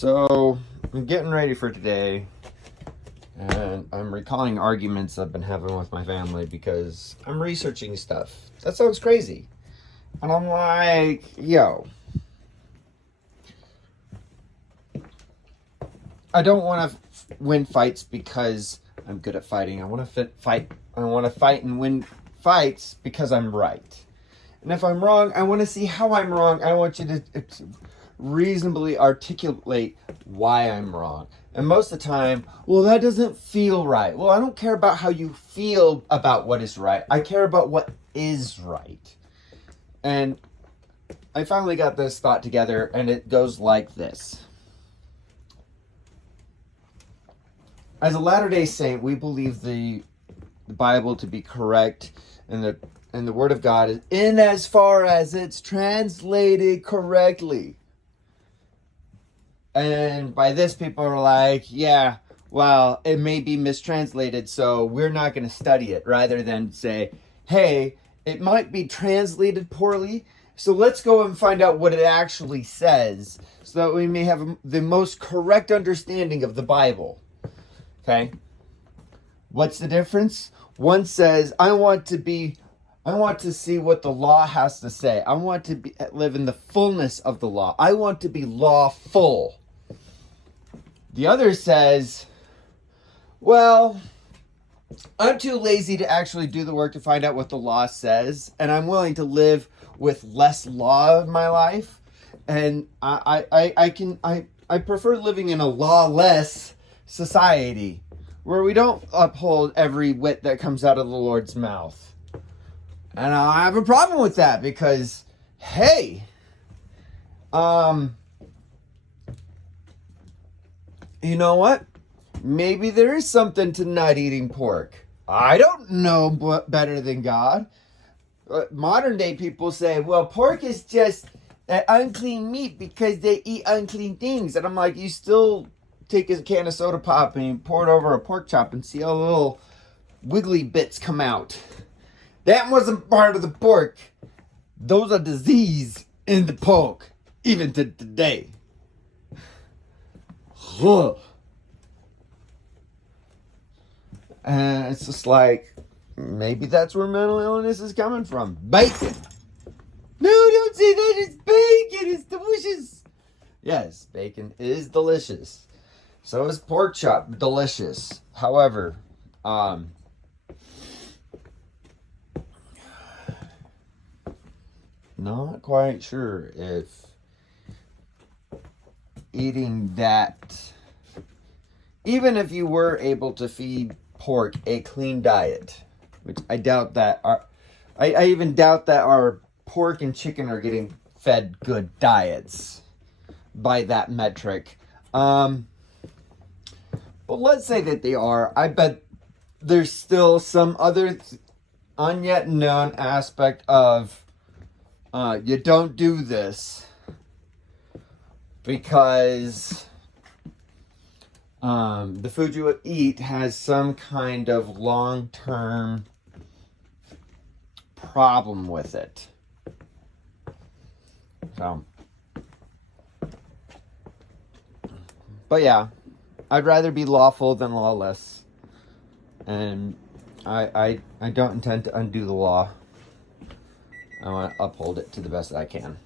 So, I'm getting ready for today, and I'm recalling arguments I've been having with my family because I'm researching stuff. That sounds crazy. And I'm like, yo, I don't want to win fights because I'm good at fighting. I want to fight. I want to fight and win fights because I'm right. And if I'm wrong, I want to see how I'm wrong. I want you to reasonably articulate why I'm wrong. And most of the time, well, that doesn't feel right. Well, I don't care about how you feel about what is right. I care about what is right. And I finally got this thought together, and it goes like this. As a Latter-day Saint, we believe the Bible to be correct, and the Word of God is in as far as it's translated correctly. And by this, people are like, yeah, well, it may be mistranslated, so we're not going to study it, rather than say, hey, it might be translated poorly, so let's go and find out what it actually says, so that we may have the most correct understanding of the Bible. Okay? What's the difference? One says, I want to see what the law has to say. I want to live in the fullness of the law. I want to be lawful. The other says, well, I'm too lazy to actually do the work to find out what the law says, and I'm willing to live with less law in my life, and I prefer living in a lawless society where we don't uphold every wit that comes out of the Lord's mouth. And I have a problem with that because, hey, you know what? Maybe there is something to not eating pork. I don't know better than God. Modern day people say, well, pork is just unclean meat because they eat unclean things. And I'm like, you still take a can of soda pop and you pour it over a pork chop and see how little wiggly bits come out. That wasn't part of the pork. Those are disease in the pork, even to today. Ugh. And it's just like, maybe that's where mental illness is coming from. Bacon. No, don't say that. It's bacon. It's delicious. Yes, bacon is delicious. So is pork chop delicious. However, not quite sure if eating that, even if you were able to feed pork a clean diet, which I doubt that I even doubt that our pork and chicken are getting fed good diets by that metric. But let's say that they are. I bet there's still some other unyet known aspect of you don't do this because the food you eat has some kind of long-term problem with it. So, but yeah, I'd rather be lawful than lawless, and I don't intend to undo the law. I want to uphold it to the best that I can.